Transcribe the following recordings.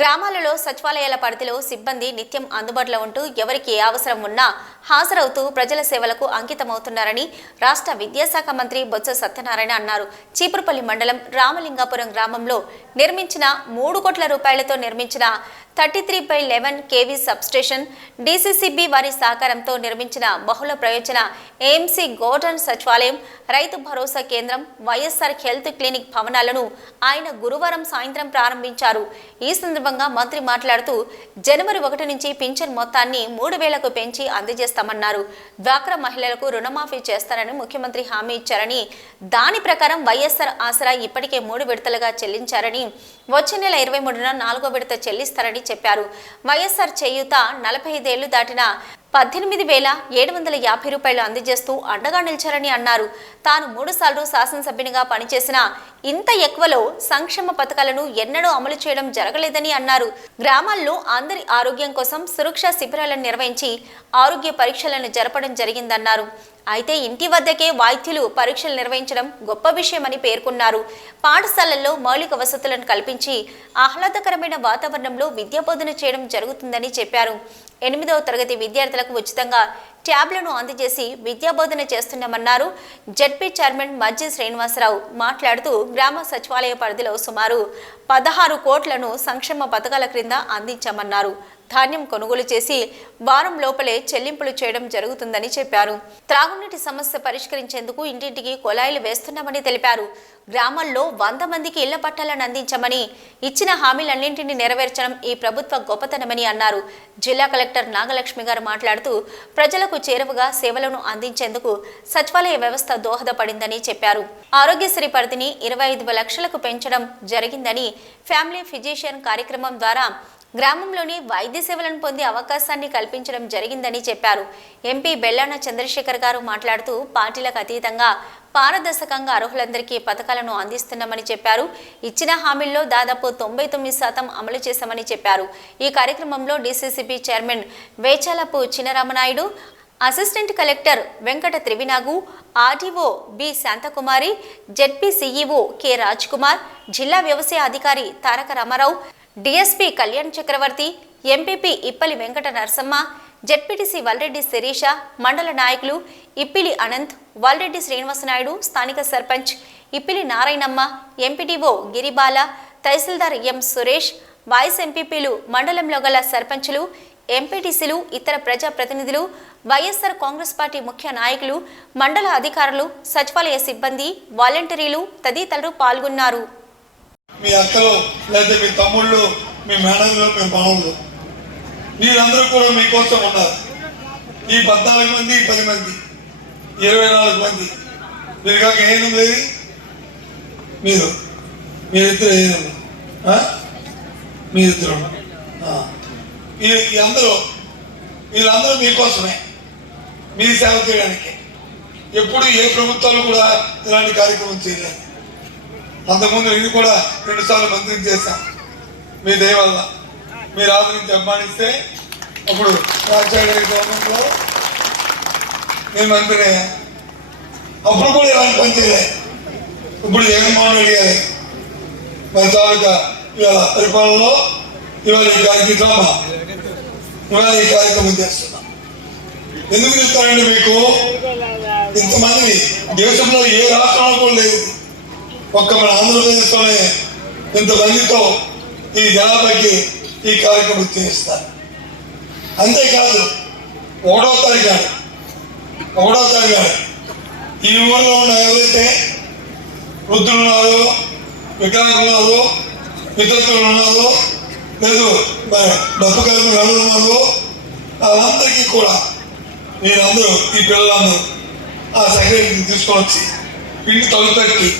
గ్రామాలలో సచివాలయాల పరిధిలో సిబ్బంది నిత్యం అందుబాటులో ఉంటూ ఎవరికి ఏ అవసరం ఉన్నా హాజరవుతూ ప్రజల సేవలకు అంకితమవుతున్నారని రాష్ట్ర విద్యాశాఖ మంత్రి బొత్స సత్యనారాయణ అన్నారు. చీపురుపల్లి మండలం రామలింగాపురం గ్రామంలో నిర్మించిన 3 కోట్ల రూపాయలతో నిర్మించిన 33/11 kV సబ్స్టేషన్, డీసీసీబీ వారి సహకారంతో నిర్మించిన బహుళ ప్రయోజన ఏఎంసీ గోడౌన్ సచివాలయం, రైతు భరోసా కేంద్రం, వైఎస్ఆర్ హెల్త్ క్లినిక్ భవనాలను ఆయన గురువారం సాయంత్రం ప్రారంభించారు. ఈ సందర్భంగా మంత్రి మాట్లాడుతూ జనవరి 1 నుంచి పింఛన్ మొత్తాన్ని 3,000కు పెంచి అందజేస్తామన్నారు. డ్వాక్రా మహిళలకు రుణమాఫీ చేస్తారని ముఖ్యమంత్రి హామీ ఇచ్చారని, దాని ప్రకారం వైఎస్ఆర్ ఆసరా ఇప్పటికే 3 విడతలుగా చెల్లించారని, వచ్చే నెల 23న 4వ విడత చెల్లిస్తారని చెప్పారు. వైఎస్ఆర్ చేయూత 45 ఏళ్లు దాటిన 18,750 రూపాయలు అందజేస్తూ అండగా నిలిచారని అన్నారు. తాను 3 సార్లు శాసనసభ్యునిగా పనిచేసిన ఇంత ఎక్కువలో సంక్షేమ పథకాలను ఎన్నడూ అమలు చేయడం జరగలేదని అన్నారు. గ్రామాల్లో అందరి ఆరోగ్యం కోసం సురక్షా శిబిరాలను నిర్వహించి ఆరోగ్య పరీక్షలను జరపడం జరిగిందన్నారు. అయితే ఇంటి వద్దకే వైద్యులు పరీక్షలు నిర్వహించడం గొప్ప విషయమని పేర్కొన్నారు. పాఠశాలల్లో మౌలిక వసతులను కల్పించి ఆహ్లాదకరమైన వాతావరణంలో విద్యాబోధన చేయడం జరుగుతుందని చెప్పారు. 8వ తరగతి విద్యార్థులకు ఉచితంగా ట్యాబ్లను అందజేసి విద్యాబోధన చేస్తున్నామన్నారు. జడ్పీ చైర్మన్ మజ్జి శ్రీనివాసరావు మాట్లాడుతూ గ్రామ సచివాలయ పరిధిలో సుమారు 16 కోట్లను సంక్షేమ పథకాల క్రింద అందించామన్నారు. ధాన్యం కొనుగోలు చేసి వారం లోపలే చెల్లింపులు చేయడం జరుగుతుందని చెప్పారు. త్రాగునీటి సమస్య పరిష్కరించేందుకు ఇంటింటికి కుళాయిలు వేస్తున్నామని తెలిపారు. గ్రామాల్లో 100 మందికి ఇళ్ల పట్టాలను అందించామని, ఇచ్చిన హామీలన్నింటినీ నెరవేర్చడం ఈ ప్రభుత్వ గొప్పతనమని అన్నారు. జిల్లా కలెక్టర్ నాగలక్ష్మి గారు మాట్లాడుతూ ప్రజలకు చేరువగా సేవలను అందించేందుకు సచివాలయ వ్యవస్థ దోహదపడిందని చెప్పారు. ఆరోగ్యశ్రీ పరిధిని 25 లక్షలకు పెంచడం జరిగిందని, ఫ్యామిలీ ఫిజిషియన్ కార్యక్రమం ద్వారా గ్రామంలోని వైద్య సేవలను పొందే అవకాశాన్ని కల్పించడం జరిగిందని చెప్పారు. ఎంపీ బెల్లాన చంద్రశేఖర్ గారు మాట్లాడుతూ పార్టీలకు అతీతంగా పారదర్శకంగా అర్హులందరికీ పథకాలను అందిస్తున్నామని చెప్పారు. ఇచ్చిన హామీల్లో దాదాపు 99% అమలు చేశామని చెప్పారు. ఈ కార్యక్రమంలో DCCB chairman Vechalapu Chinaramanaidu, assistant collector Venkata Trivinagu, RDO B Shanthakumari, ZP CEO K Raj Kumar, జిల్లా వ్యవసాయ అధికారి Taraka Ramarao, DSP Kalyan Chakravarthi, MPP Ippali Venkata Narasamma, ZPTC Valreddy Sirisha, మండల నాయకులు ఇప్పిలి అనంత్, వల్రెడ్డి శ్రీనివాసనాయుడు, స్థానిక sarpanch Ippili Narayanamma, MPTO Giribala, tahsildar M Suresh, vice ఎంపీపీలు, మండలంలో గల సర్పంచులు, ఎంపీటీసీలు, ఇతర ప్రజా ప్రతినిధులు, వైఎస్ఆర్ కాంగ్రెస్ పార్టీ ముఖ్య నాయకులు, మండల అధికారులు, సచివాలయ సిబ్బంది, వాలంటీర్లు తదితరులు పాల్గొన్నారు. మీ అక్కలు లేదా మీ తమ్ముళ్ళు, మీ మేనలు, మీ మామూలు మీరందరూ కూడా మీకోసం ఉన్నారు. ఈ 14 మంది, 10 మంది, 24 మంది మీరు కాక ఏం లేదు. మీరిద్దరు ఏం మీరిద్దరు వీళ్ళందరూ మీకోసమే, మీ సేవ చేయడానికి. ఎప్పుడు ఏ ప్రభుత్వాలు కూడా ఇలాంటి కార్యక్రమం చేయలేదు. అంతకుముందు ఇది కూడా 2 సార్లు మంత్రిని చేశాం. మీ దయ వల్ల మీరు ఆదరించి అభిమానిస్తే అప్పుడు రాజశేఖర గవర్నమెంట్లో నేను మంత్రి, అప్పుడు కూడా ఇలాంటి పని చేయలే. ఇప్పుడు జగన్మోహన్ రెడ్డి గారు మరి తాలూకా ఇవాళ పరిపాలనలో ఇవాళ ఈ కార్యక్రమం చేస్తున్నాం. ఎందుకు చెప్తారండి మీకు ఇంతమంది దేశంలో ఏ రాష్ట్రంలో కూడా లేదు. ఒక్క మన ఆంధ్రప్రదేశ్లోనే ఇంతమందితో ఈ జనాభాకి ఈ కార్యక్రమం చేస్తారు. అంతేకాదు 1వ తారీఖు ఈ ఊళ్ళో ఉన్న ఎవరైతే వృద్ధులు ఉన్నారో, వికలాంగులు ఉన్నారో, వితంతువులు ఉన్నారో, లేదు డబ్బు కలిగిన వాళ్ళు ఉన్నారో, వాళ్ళందరికీ కూడా మీరందరూ ఈ పిల్లలందరూ ఆ సెక్రటరీని తీసుకొని వచ్చి పిండి తొలపెట్టి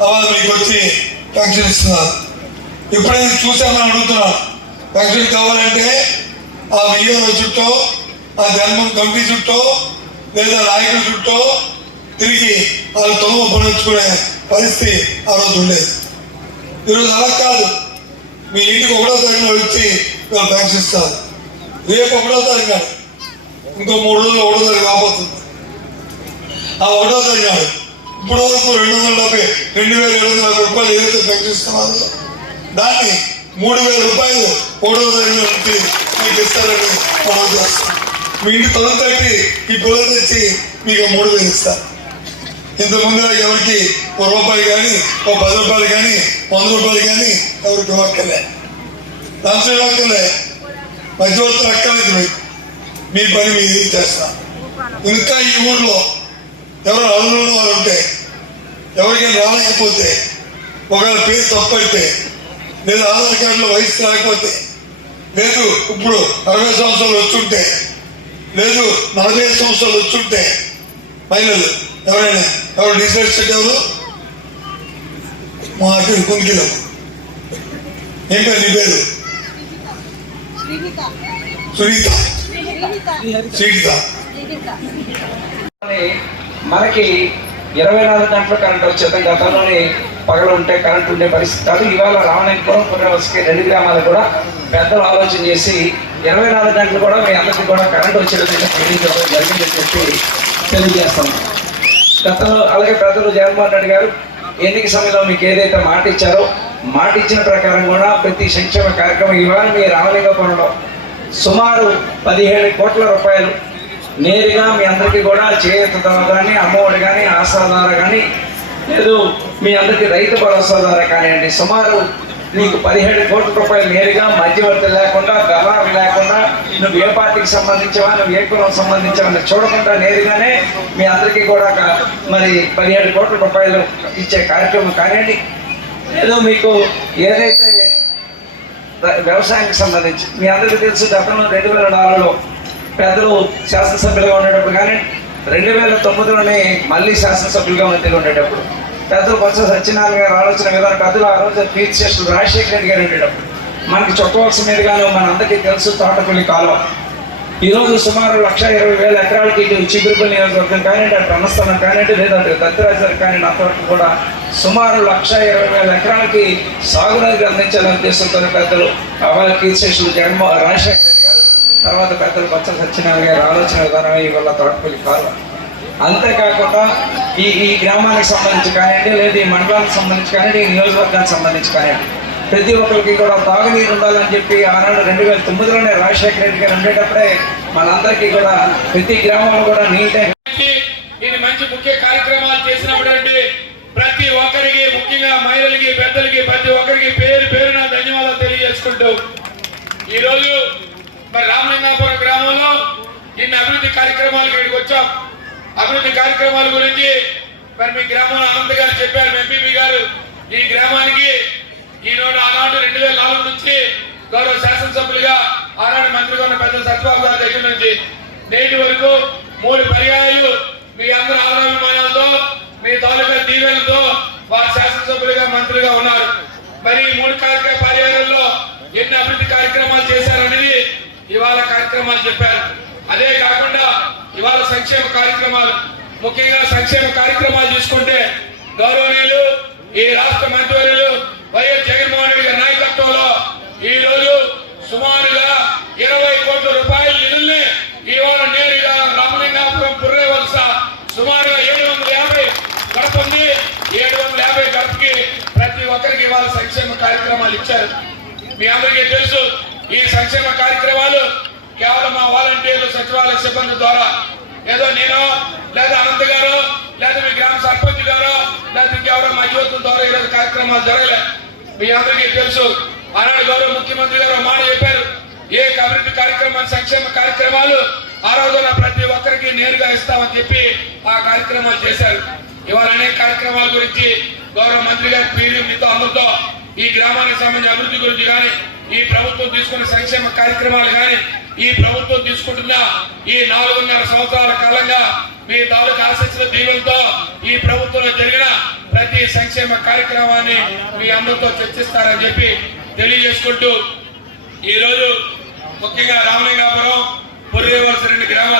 వాళ్ళు మీకు వచ్చి పెన్షన్ ఇస్తున్నారు. ఎప్పుడైనా చూసామని అడుగుతున్నాను. పెన్షన్ కావాలంటే ఆ విజయవాడ చుట్టూ, ఆ జన్మం కమిటీ చుట్టూ, లేదా నాయకుల చుట్టూ తిరిగి వాళ్ళు తొమ్మ పడించుకునే పరిస్థితి ఆ రోజు ఉండేది. ఈరోజు అలా కాదు. మీ ఇంటికి 1వ తారీఖున వచ్చి వాళ్ళు పెన్షన్ ఇస్తారు. రేపు 1వ తారీఖు కాదు, ఇంకో 3 రోజులు 1వ తారీఖు రాబోతుంది. ఆ 1వ తారీఖు కాదు, ఇప్పుడు వరకు 2,740 రూపాయలు ఏదైతే పెన్షన్ ఇస్తున్నారో దాన్ని 3,000 రూపాయలు 3వ తరగతి నుంచి మీకు ఇస్తారని మనం చేస్తాం. మీ ఇంటి తలుపు తట్టి ఈ పిల్లలు తెచ్చి మీకు 3,000 ఇస్తారు. ఇంతకుముందు ఎవరికి ₹1 కానీ ₹10 కానీ ₹100 కానీ ఎవరికి ఇవ్వక్కర్లే, లంచం ఇవ్వక్కర్లే, మధ్యవర్తులు అక్కర్లేదు. మీ పని మీరు చేస్తాం. ఇంకా ఈ ఊర్లో ఎవరు అల్లుళ్ళు వారు ఉంటే, ఎవరికైనా రాలేకపోతే, ఒకవేళ పేరు తప్పడితే, లేదా ఆధార్ కార్డులో వయసు రాకపోతే, లేదు ఇప్పుడు 60 సంవత్సరాలు వచ్చుంటే, లేదు 45 సంవత్సరాలు వచ్చుంటే, మహిళలు ఎవరైనా ఎవరు డిసైడ్ ఎవరు మా అటు కుంకిలో ఏం పేరు నీ పేరు? సునీత. మనకి 24 గంటలు కరెంట్ వచ్చేది. గతంలోని పగలు ఉంటే కరెంట్ ఉండే పరిస్థితి కాదు. ఇవాళ రామలింగపురం పునర్వసకి 2 గ్రామాలు కూడా పెద్దలు ఆలోచన చేసి 24 గంటలు కూడా మీ అందరికీ కూడా కరెంట్ వచ్చే విధంగా జరిగిందని చెప్పి తెలియజేస్తాం. గతంలో అలాగే పెద్దలు జగన్మోహన్ రెడ్డి గారు ఎన్నిక సమయంలో మీకు ఏదైతే మాట ఇచ్చారో మాట ఇచ్చిన ప్రకారం కూడా ప్రతి సంక్షేమ కార్యక్రమం ఇవాళ మీ రామలింగపురంలో సుమారు 17 కోట్ల రూపాయలు నేరుగా మీ అందరికీ కూడా చేయూత ద్వారా కానీ, అమ్మఒడి కానీ, ఆసరా ద్వారా కానీ, లేదు మీ అందరికీ రైతు భరోసా ద్వారా కానివ్వండి, సుమారు మీకు 17 కోట్ల రూపాయలు నేరుగా మధ్యవర్తి లేకుండా, దళాలు లేకుండా, నువ్వు ఏ పార్టీకి సంబంధించావా, నువ్వు ఏ కులం సంబంధించావని చూడకుండా నేరుగానే మీ అందరికీ కూడా మరి 17 కోట్ల రూపాయలు ఇచ్చే కార్యక్రమం కానివ్వండి, లేదు మీకు ఏదైతే వ్యవసాయానికి సంబంధించి మీ అందరికీ తెలుసు. గతంలో 2004లో పెద్దలు శాసనసభ్యులుగా ఉండేటప్పుడు కానీ 2009లోనే మళ్ళీ శాసనసభ్యులుగా మంత్రిగా ఉండేటప్పుడు పెద్దలు బొత్స సత్యనారాయణ గారు ఆలోచన విధానం, పెద్దలు ఆ రోజు పీత్ చేసిన రాజశేఖర రెడ్డి గారు ఉండేటప్పుడు మనకి చొక్కవలస మీదుగాను మనందరికీ తెలుసు తోటపల్లి కాలువ. ఈరోజు సుమారు 1,20,000 ఎకరాలకి ఇటు చిగురుపల్లి నియోజకవర్గం కానివ్వండి, అటు రణస్థానం కానివ్వండి, లేదంటే దత్తిరాజు కానివ్వండి, అంతవరకు కూడా సుమారు 1,20,000 ఎకరాలకి సాగునీరు అందించాలనే ఉద్దేశంతో పెద్దలు వాళ్ళ కీర్తిశేషులు రాజశేఖర రెడ్డి గారు, తర్వాత పెద్దలు బొత్స సత్యనారాయణ గారి ఆలోచన విధానమే ఇవాళ తోటపల్లి కాలువ. అంతేకాకుండా ఈ గ్రామానికి సంబంధించి కానివ్వండి, లేదా ఈ మండలానికి సంబంధించి కానివ్వండి, ఈ నియోజకవర్గానికి సంబంధించి కానివ్వండి, ప్రతి ఒక్కరికి కూడా తాగునీరు ఉండాలని చెప్పి ఆనాడు 2009లోనే రాజశేఖర రెడ్డి గారు ఉండేటప్పుడే మనందరికీ కూడా ప్రతి గ్రామంలో కూడా నీట్ ఇది మంచి ముఖ్య కార్యక్రమాలు చేసినప్పుడు ప్రతి ఒక్కరికి, ముఖ్యంగా మహిళలకి, పెద్దలకి, ప్రతి ఒక్కరికి పేరు పేరున ధన్యవాదాలు తెలియజేసుకుంటూ ఈరోజు మరి రామలింగాపురం గ్రామంలో ఇన్ని అభివృద్ధి కార్యక్రమాలు ఇక్కడికి వచ్చాం. అభివృద్ధి కార్యక్రమాల గురించి మరి మీ గ్రామంలో అనంత్ గారు చెప్పారు, ఎంపీపీ గారు. ఈ గ్రామానికి ఈనాడు ఆనాడు 2004 నుంచి గౌరవ శాసనసభ్యులుగా ఆనాడు మంత్రిగా ఉన్న పెద్ద సత్యబాబు గారి దగ్గర నుంచి నేటి వరకు 3 పర్యాయాలు మీ అందరూ ఆదరాభిమానాలతో, మీ తాలూకా దీవెనలతో వారు శాసనసభ్యులుగా మంత్రిగా ఉన్నారు. మరి 3 పర్యాయాలలో ఎన్ని అభివృద్ధి కార్యక్రమాలు చేశారనేది ఇవాళ కార్యక్రమాలు చెప్పారు. అదే కాకుండా ఇవాళ సంక్షేమ కార్యక్రమాలు, ముఖ్యంగా సంక్షేమ కార్యక్రమాలు చూసుకుంటే గౌరవనీయులు ఈ రాష్ట్ర మంత్రివర్యులు వైఎస్ జగన్మోహన్ రెడ్డి గారి నాయకత్వంలో ఈ రోజు సుమారుగా 20 కోట్ల రూపాయల నిధుల్ని ఇవాళ నేరుగా రామలింగాపురం పుర్రే వలస సుమారుగా 750 గడప ఉంది. 750 గడపకి ప్రతి ఒక్కరికి ఇవాళ సంక్షేమ కార్యక్రమాలు ఇచ్చారు. మీ అందరికీ తెలుసు, ఈ సంక్షేమ కార్యక్రమాలు కేవలం మా వాలంటీర్లు, సచివాలయ సిబ్బంది ద్వారా ఏదో నేను లేదా అనంత్ గారు లేదా మీ గ్రామ సర్పంచ్ గారు లేదా ఇంకెవరో మధ్యవర్తుల ద్వారా ఈరోజు కార్యక్రమాలు జరగలే. మీ అందరికీ తెలుసు, ఆనాడు గౌరవ ముఖ్యమంత్రి గారు మాట చెప్పారు, ఏ అభివృద్ధి కార్యక్రమాలు, సంక్షేమ కార్యక్రమాలు ఆ రోజున ప్రతి ఒక్కరికి నేరుగా ఇస్తామని చెప్పి ఆ కార్యక్రమాలు చేశారు. ఇవాళ అనేక కార్యక్రమాల గురించి గౌరవ మంత్రి గారి పీడి మీతో అందరితో ఈ గ్రామానికి సంబంధించిన అభివృద్ధి గురించి కానీ, ఈ ప్రభుత్వం తీసుకున్న సంక్షేమ కార్యక్రమాలు కానీ, ఈ ప్రభుత్వం తీసుకుంటున్న ఈ 4.5 సంవత్సరాల కాలంగా మీ తాలూకు ఆశించిన దీవులతో ఈ ప్రభుత్వంలో జరిగిన ప్రతి సంక్షేమ కార్యక్రమాన్ని మీ అందరితో చర్చిస్తారని చెప్పి తెలియజేసుకుంటూ ఈరోజు ముఖ్యంగా రామలింగాపురం, పుర్రే వలస 2 గ్రామాలు